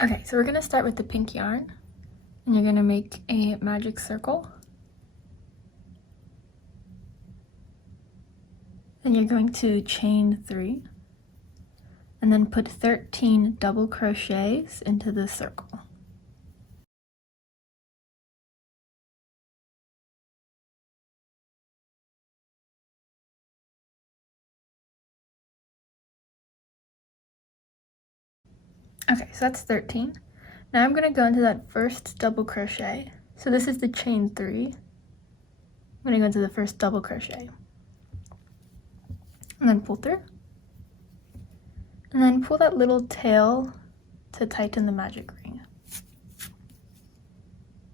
Okay, so we're gonna start with the pink yarn, and you're gonna make a magic circle. Then you're going to chain 3, and then put 13 double crochets into the circle. Okay, so that's 13. Now I'm gonna go into that first double crochet. So this is the chain 3. I'm gonna go into the first double crochet. And then pull through. And then pull that little tail to tighten the magic ring.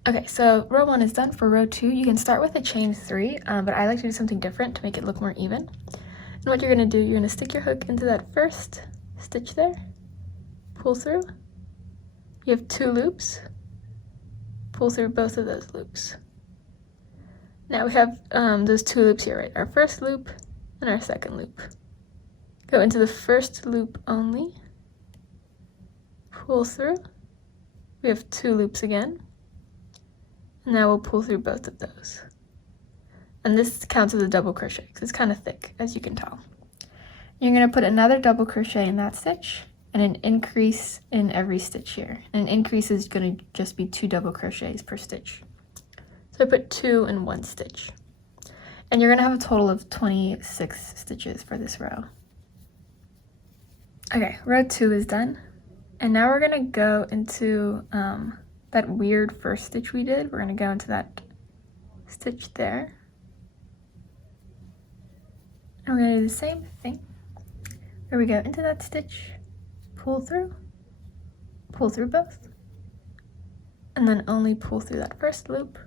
Okay, so row 1 is done. For row 2, you can start with a chain 3, but I like to do something different to make it look more even. And what you're gonna do, you're gonna stick your hook into that first stitch there, pull through. You have 2 loops, pull through both of those loops. Now we have those 2 loops here, right? Our first loop and our second loop. Go into the first loop only, pull through. We have 2 loops again, and now we'll pull through both of those. And this counts as a double crochet because it's kind of thick, as you can tell. You're going to put another double crochet in that stitch and an increase in every stitch here. And an increase is going to just be 2 double crochets per stitch. So I put 2 in 1 stitch. And you're going to have a total of 26 stitches for this row. Okay, row 2 is done. And now we're going to go into that weird first stitch we did. We're going to go into that stitch there. And we're going to do the same thing. Here we go into that stitch, pull through both, and then only pull through that first loop,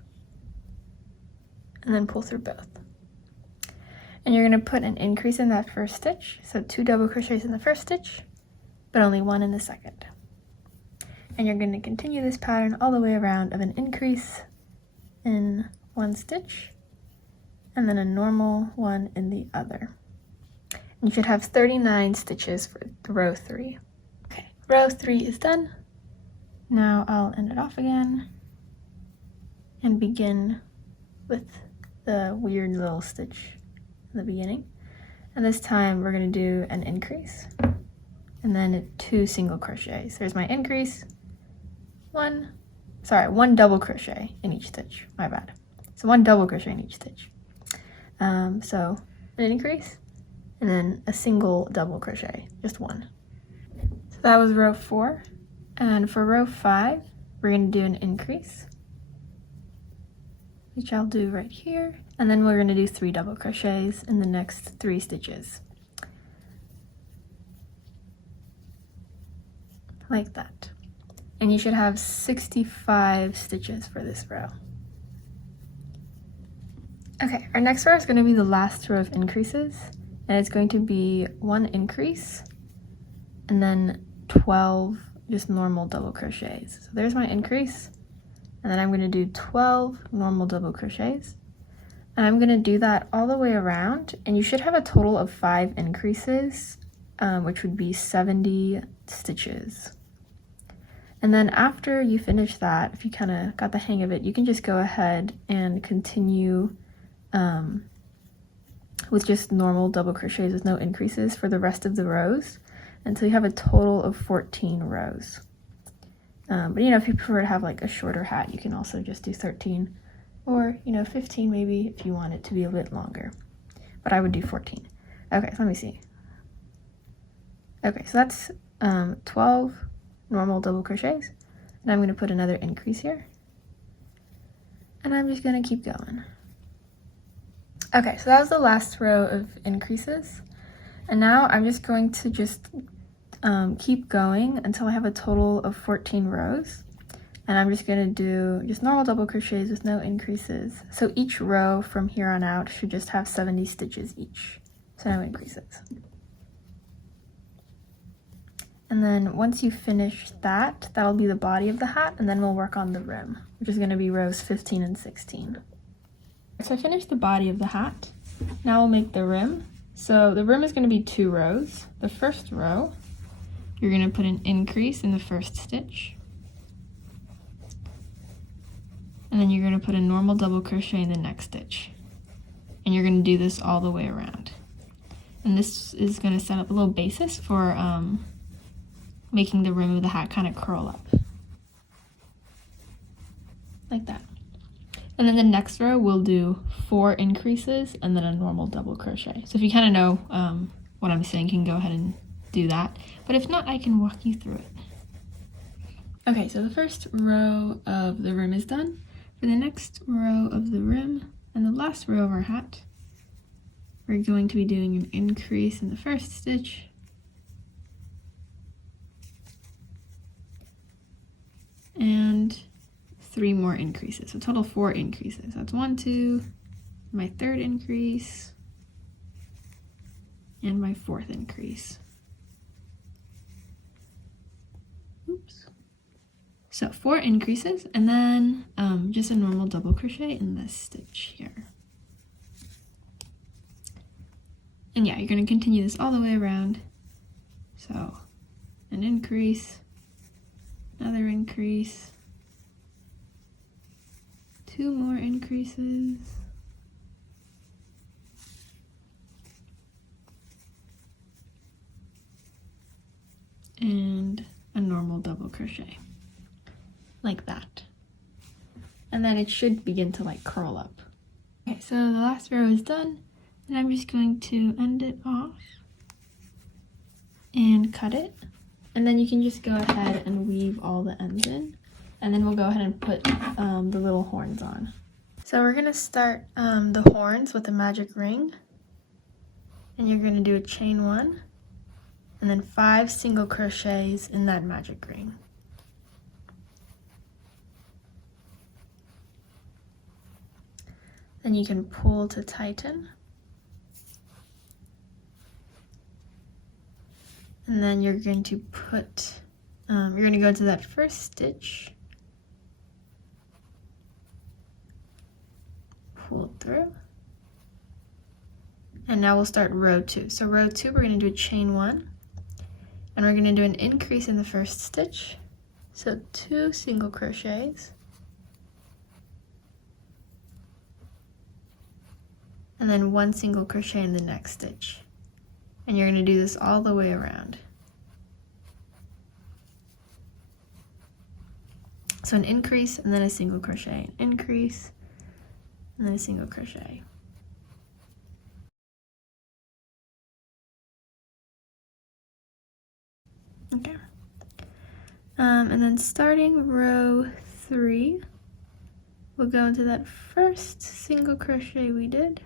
and then pull through both. And you're going to put an increase in that first stitch, so 2 double crochets in the first stitch, but only 1 in the second. And you're going to continue this pattern all the way around of an increase in 1 stitch, and then a normal one in the other. You should have 39 stitches for row 3. Okay, row 3 is done. Now I'll end it off again and begin with the weird little stitch in the beginning. And this time we're going to do an increase and then 2 single crochets. There's my increase. 1 double crochet in each stitch. My bad. So 1 double crochet in each stitch. So an increase. And then a single double crochet, just 1. So that was row 4. And for row 5, we're going to do an increase, which I'll do right here. And then we're going to do 3 double crochets in the next 3 stitches. Like that. And you should have 65 stitches for this row. Okay, our next row is going to be the last row of increases. And it's going to be 1 increase and then 12 just normal double crochets. So there's my increase, and then I'm going to do 12 normal double crochets. And I'm going to do that all the way around, and you should have a total of 5 increases, which would be 70 stitches. And then after you finish that, if you kind of got the hang of it, you can just go ahead and continue with just normal double crochets with no increases for the rest of the rows until you have a total of 14 rows. But you know, if you prefer to have like a shorter hat, you can also just do 13 or 15 maybe if you want it to be a bit longer. But I would do 14. Okay, so let me see. Okay, so that's 12 normal double crochets, and I'm going to put another increase here, and I'm just going to keep going. Okay, so that was the last row of increases, and now I'm just going to keep going until I have a total of 14 rows, and I'm just going to do just normal double crochets with no increases. So each row from here on out should just have 70 stitches each, so no increases. And then once you finish that, that'll be the body of the hat, and then we'll work on the rim, which is going to be rows 15 and 16. So I finished the body of the hat. Now we'll make the rim. So the rim is going to be 2 rows. The first row, you're going to put an increase in the first stitch, and then you're going to put a normal double crochet in the next stitch, and you're going to do this all the way around. And this is going to set up a little basis for making the rim of the hat kind of curl up like that. And then the next row we'll do 4 increases and then a normal double crochet. So if you kind of know what I'm saying, you can go ahead and do that, but if not, I can walk you through it. Okay, so the first row of the rim is done. For the next row of the rim and the last row of our hat, we're going to be doing an increase in the first stitch, and 3 more increases, so total 4 increases. That's 1, 2, my third increase, and my fourth increase. Oops. So 4 increases, and then just a normal double crochet in this stitch here. And yeah, you're going to continue this all the way around. So an increase, another increase, 2 more increases, and a normal double crochet like that. And then it should begin to like curl up. Okay, so the last row is done, and I'm just going to end it off and cut it. And then you can just go ahead and weave all the ends in, and then we'll go ahead and put the little horns on. So we're gonna start the horns with a magic ring, and you're gonna do a chain 1 and then 5 single crochets in that magic ring. Then you can pull to tighten, and then you're going to put you're going to go to that first stitch, pull through, and now we'll start row 2. So row 2, we're going to do a chain 1, and we're going to do an increase in the first stitch, so 2 single crochets, and then 1 single crochet in the next stitch, and you're going to do this all the way around. So an increase and then a single crochet, an increase and then a single crochet. Okay. And then starting row 3, we'll go into that first single crochet we did,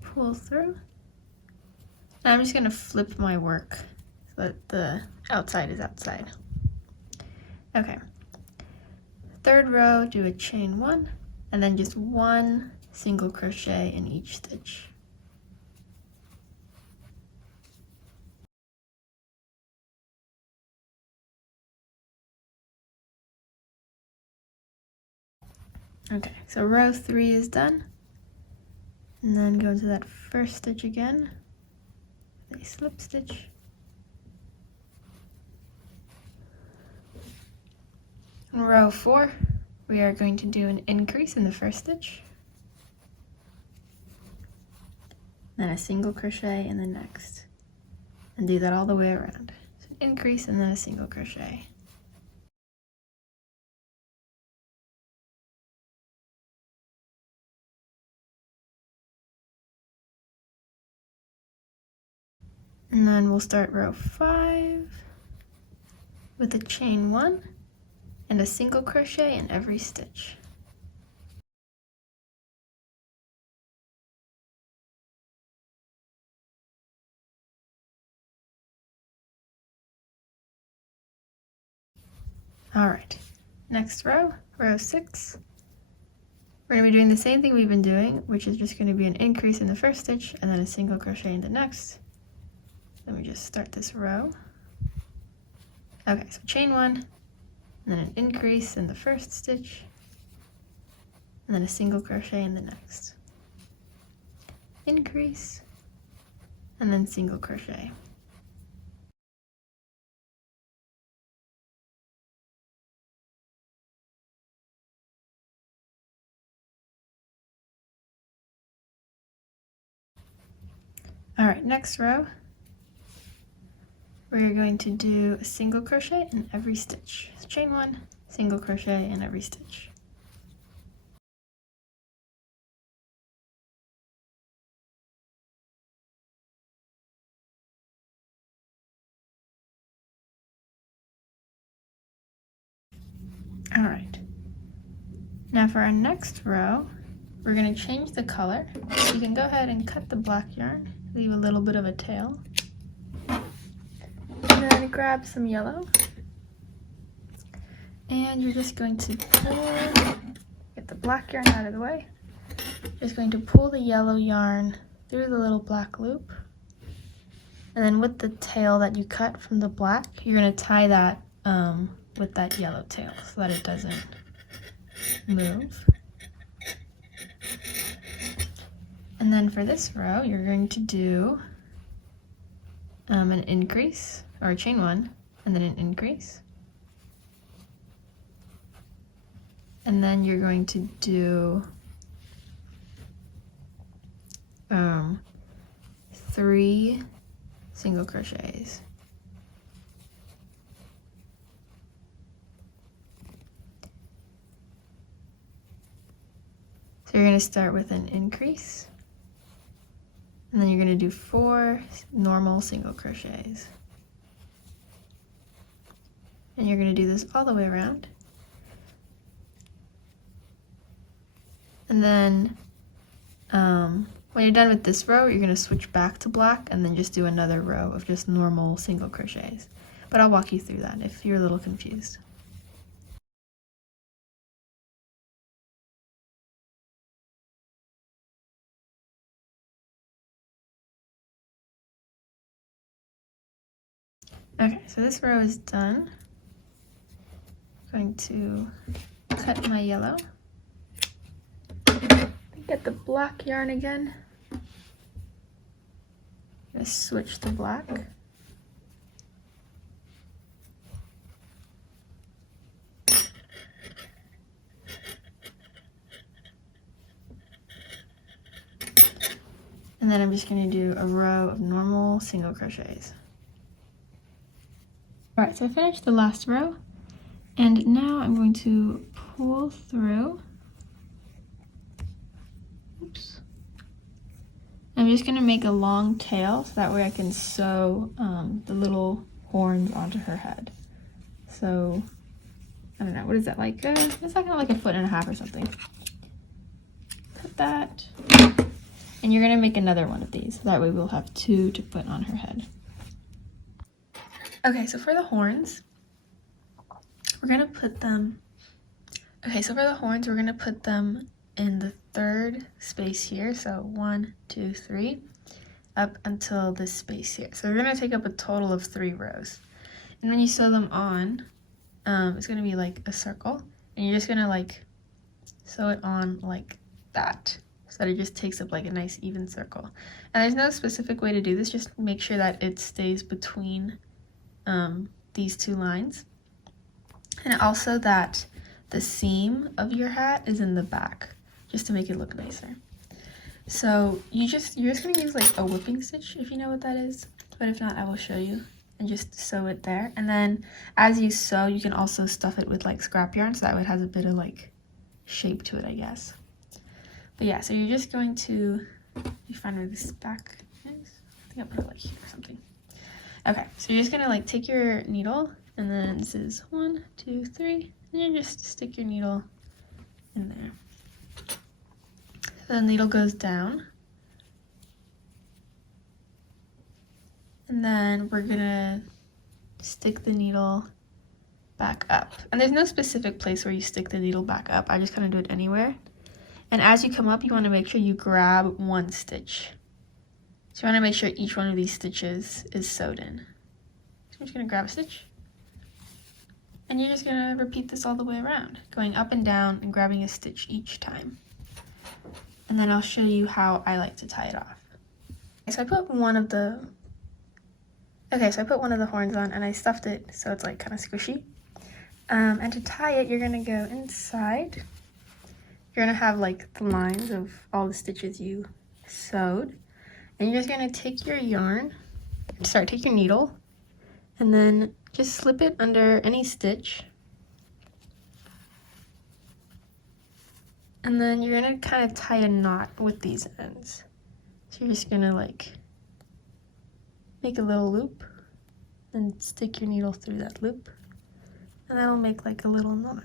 pull through. And I'm just going to flip my work so that the outside is outside. Okay. Third row, do a chain 1 and then just 1 single crochet in each stitch. Okay, so row 3 is done, and then go into that first stitch again, a slip stitch, in row 4 we are going to do an increase in the first stitch, then a single crochet in the next, and do that all the way around. So an increase and then a single crochet. And then we'll start row 5 with a chain 1 and a single crochet in every stitch. Alright, next row, row 6. We're going to be doing the same thing we've been doing, which is just going to be an increase in the first stitch and then a single crochet in the next. Let me just start this row. Okay, so chain 1, and then an increase in the first stitch, and then a single crochet in the next. Increase, and then single crochet. All right, next row, we're going to do a single crochet in every stitch. So chain 1, single crochet in every stitch. All right, now for our next row, we're going to change the color. So you can go ahead and cut the black yarn, leave a little bit of a tail, and then grab some yellow. And you're just going to get the black yarn out of the way. Just going to pull the yellow yarn through the little black loop. And then with the tail that you cut from the black, you're going to tie that with that yellow tail so that it doesn't move. And then for this row, you're going to do an increase, or chain 1, and then an increase. And then you're going to do 3 single crochets. So you're going to start with an increase, and then you're going to do 4 normal single crochets. And you're going to do this all the way around. And then when you're done with this row, you're going to switch back to black and then just do another row of just normal single crochets. But I'll walk you through that if you're a little confused. Okay, so this row is done. I'm going to cut my yellow. Get the black yarn again. Just switch to black. And then I'm just going to do a row of normal single crochets. All right, so I finished the last row, and now I'm going to pull through. Oops. I'm just going to make a long tail so that way I can sew the little horns onto her head. So, I don't know, what is that, like, it's like 1.5 foot or something. Put that, and you're going to make another one of these, so that way we'll have 2 to put on her head. Okay, so for the horns, we're going to put them, in the 3rd space here, so 1, 2, 3, up until this space here. So we're going to take up a total of 3 rows. And when you sew them on, it's going to be like a circle, and you're just going to like sew it on like that, so that it just takes up like a nice even circle. And there's no specific way to do this, just make sure that it stays between these 2 lines. And also that the seam of your hat is in the back, just to make it look nicer. So you're just gonna use like a whipping stitch, if you know what that is, but if not, I will show you, and just sew it there. And then as you sew, you can also stuff it with like scrap yarn, so that way it has a bit of like shape to it, I guess. But yeah, so you're just going to, you find where this back is? I think I put it like here or something. Okay, so you're just gonna like take your needle, and then this is 1, 2, 3, and you just stick your needle in there. So the needle goes down, and then we're gonna stick the needle back up. And there's no specific place where you stick the needle back up, I just kind of do it anywhere. And as you come up, you want to make sure you grab 1 stitch. So you want to make sure each one of these stitches is sewed in. So I'm just going to grab a stitch. And you're just going to repeat this all the way around, going up and down and grabbing a stitch each time. And then I'll show you how I like to tie it off. So I put one of the horns on and I stuffed it so it's like kind of squishy. And to tie it, you're gonna go inside. You're gonna have like the lines of all the stitches you sewed. And you're just gonna take your take your needle, and then just slip it under any stitch. And then you're gonna kind of tie a knot with these ends. So you're just gonna like make a little loop and stick your needle through that loop. And that'll make like a little knot.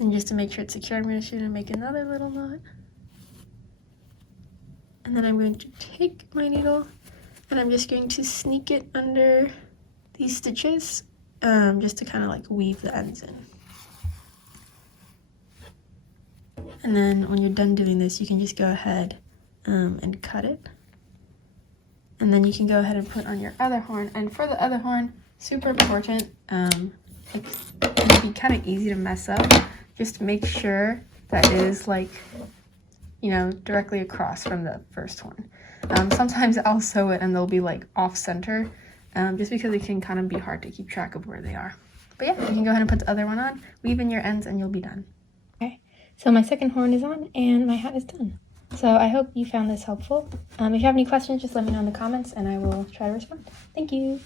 And just to make sure it's secure, I'm going to make another little knot. And then I'm going to take my needle and I'm just going to sneak it under these stitches, just to kind of like weave the ends in. And then when you're done doing this, you can just go ahead and cut it. And then you can go ahead and put on your other horn. And for the other horn, super important, it can be kind of easy to mess up. Just make sure that it is like, you know, directly across from the first one. Sometimes I'll sew it and they'll be like off center, just because it can kind of be hard to keep track of where they are. But yeah, you can go ahead and put the other one on, weave in your ends, and you'll be done. Okay, so my second horn is on and my hat is done. So I hope you found this helpful. If you have any questions, just let me know in the comments and I will try to respond. Thank you.